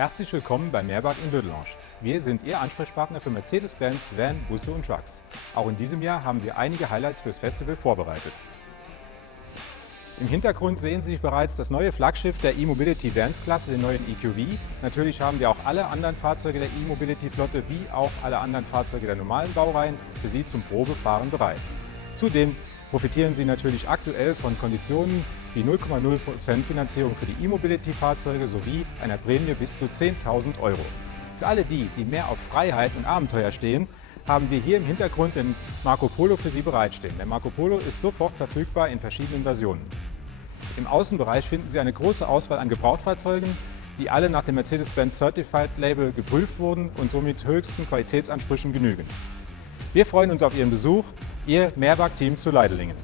Herzlich willkommen bei Meerbach in Bödelange. Wir sind Ihr Ansprechpartner für Mercedes-Benz, Van, Busse und Trucks. Auch in diesem Jahr haben wir einige Highlights fürs Festival vorbereitet. Im Hintergrund sehen Sie bereits das neue Flaggschiff der E-Mobility Vans Klasse, den neuen EQV. Natürlich haben wir auch alle anderen Fahrzeuge der E-Mobility Flotte wie auch alle anderen Fahrzeuge der normalen Baureihen für Sie zum Probefahren bereit. Zudem profitieren Sie natürlich aktuell von Konditionen wie 0,0% Finanzierung für die E-Mobility-Fahrzeuge sowie einer Prämie bis zu 10.000 €. Für alle die mehr auf Freiheit und Abenteuer stehen, haben wir hier im Hintergrund den Marco Polo für Sie bereitstehen. Der Marco Polo ist sofort verfügbar in verschiedenen Versionen. Im Außenbereich finden Sie eine große Auswahl an Gebrauchtfahrzeugen, die alle nach dem Mercedes-Benz Certified Label geprüft wurden und somit höchsten Qualitätsansprüchen genügen. Wir freuen uns auf Ihren Besuch, Ihr Meerbach-Team zu Leidelingen.